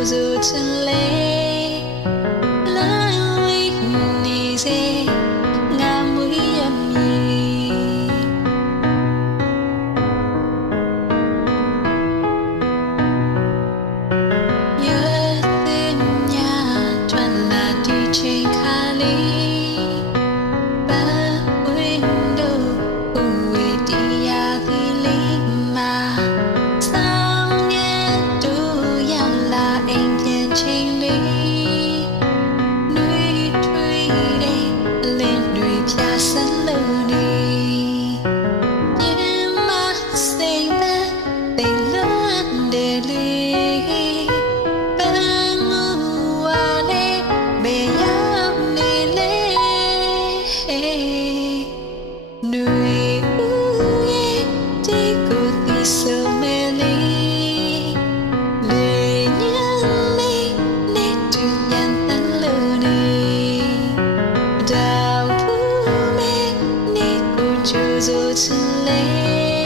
独自站立。to lay